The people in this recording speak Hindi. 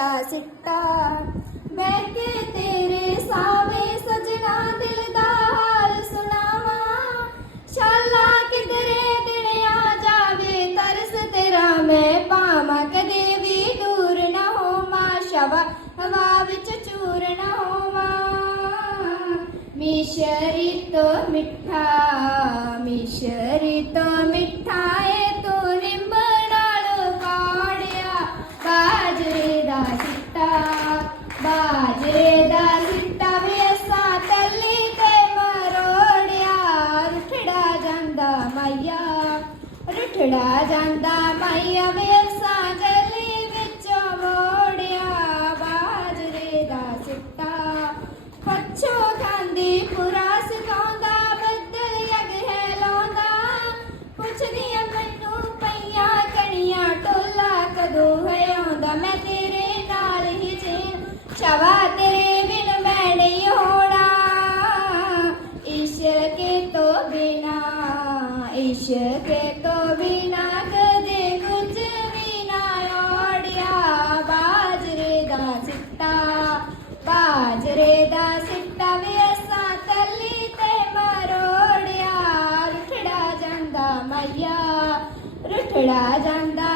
सिट्टा। सिट्टा बहके तेरे सावे सजना दिल सुनावा। शाला किधरे दिने आ जावे, तरस तेरा मैं पावा। कदे भी दूर ना होवा, शवा हवा विच चूर ना होवा। मिशरी तो मिठा ਮਾਇਆ ਰੁਠੜਾ ਜਾਂਦਾ ਮਾਇਆ ਵੇ ਇਸ਼ਕੇ ਤੋਂ ਬਿਨਾ ਕਦੇ ਕੁਝ ਵੀ ਨਾ ਓੜਿਆ ਬਾਜਰੇ ਦਾ ਸਿੱਟਾ ਬਾਜਰੇ ਦਾ ਸਿੱਟਾ ਵੀ ਅਸਾਂ ਤੱਲੀ ਤੇ ਮਰੋੜਿਆ ਰੁਠੜਾ ਜਾਂਦਾ ਮਈਆ ਰੁਠੜਾ ਜਾਂਦਾ